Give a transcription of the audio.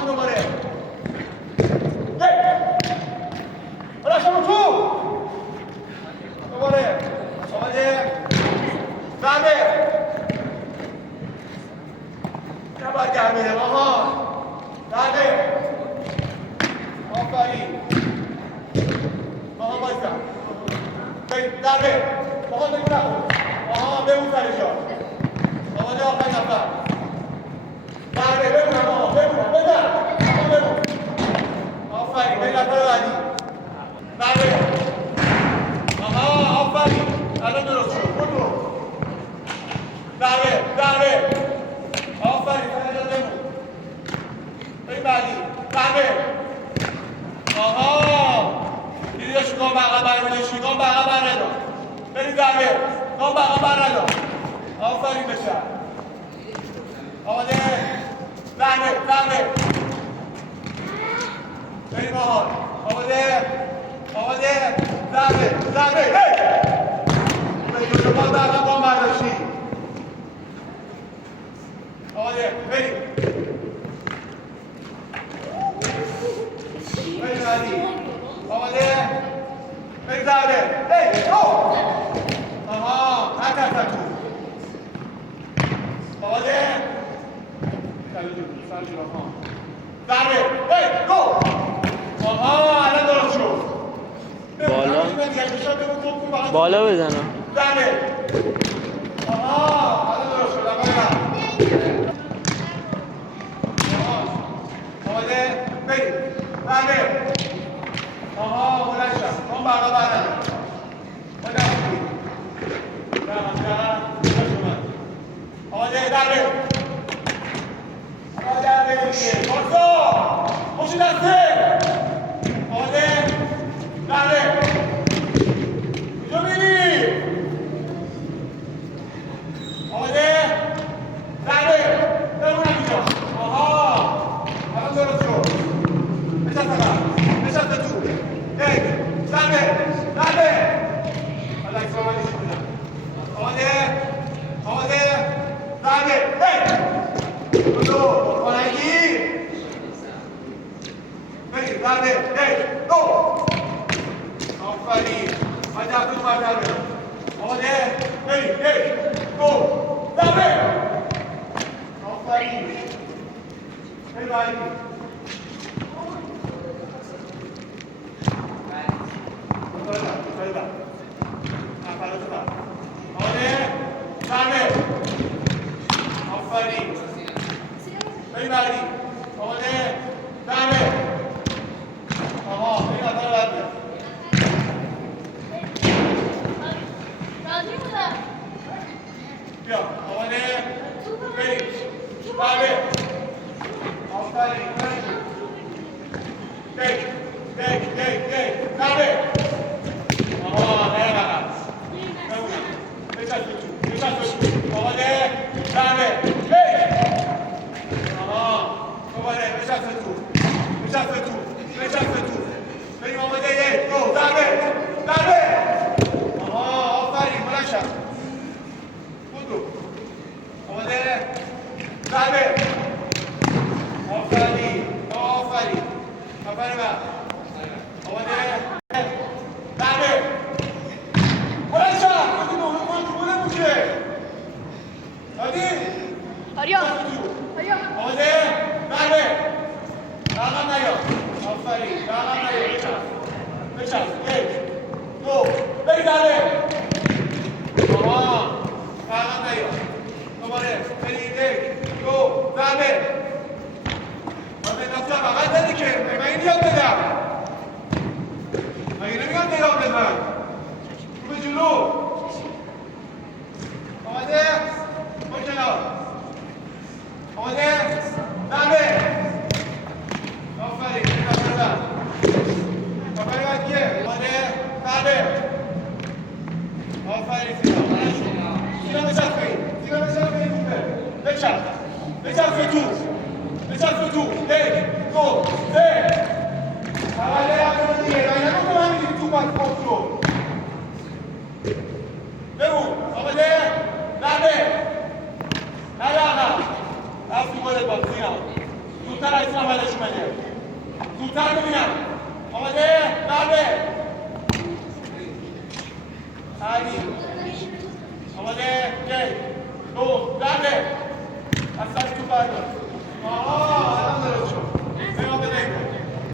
بکن دوباره. حالا شما تو دوباره آماده ضربه نباید گرمیده آها ضربه آفرین آها بایستم ضربه آها نگونم آها بمون سرشان آماده آخرین نفر ضربه بمونم آها بمونم بزن آها بمون آفرین به نفر بعدی ضربه آها آفرین الان درست شد بودو ضربه آفرین الان بمون بریم بعدی ضربه آها دیدی داشت گام بقیه برمیداشتی گام بقیه برندار بریم ضربه گام بقیه برندار آفرین بشن آماده ضربه بریم آهان آماده ضربه به جلو باز درقم گام برداشتی آماده بریم بعدی آماده بریم ضربه آها نترسن تو آماده سر جلو ضربه گو آها الان درست شد بالا بزنم ضربه آها الان درست شد آماده بریم ضربه آها بلند شد اون بقیه برندار آماده ضربه دیگه بارسا پشت دسته آماده ضربه کجا میری آماده ضربه بمونم اینجا آها الان درست شد نشسته تو ضربه حالا اکسا من نیشون بودم آماده ضربه خانگی بریم ضربه دو آفرین عجب تو ضربه آماده بریم دو ضربه آفرین بریم بعدی آماده ضربه آفرین بریم بعدی آماده ضربه آها بریم نفر بعد بیا آماده بریم ضربه آفرین ضربه آها نه بقید بمونم بچسب تو آماده ضربه آماده بچسب تو بریم آماده دو ضربه آها آفرین بلند شد بودو آماده ضربه آفرین نفر بعد آماده ضربه بلند شد بودو بوده دادی آماده ضربه رقم نیا آفرین رقم نیا بچسب یک دو بریم ضربه آها رقم نیا دوباره بریم یک دو ضربه نفتا فقط دادی که من این یاد بدم مگه نمیاد یاد بدم رو به جلو آماده با کنار آماده ضربه آفرین نفر بعد کیه آماده ضربه آفرین سینا بچسب این توپه بچسب تو یک دو سه حواله همون دیگه باید نمون که همین توپ از پاس رو بمون آماده ضربه نده عقب رفت تو گلت باز سینا زودتر عزیزم عملشون بده. زودتر ببینم. آماده؟ ضربه. علی. آماده؟ یک. دو. ضربه. از سر تو بردار. آها الان درست شد. نگاه بده.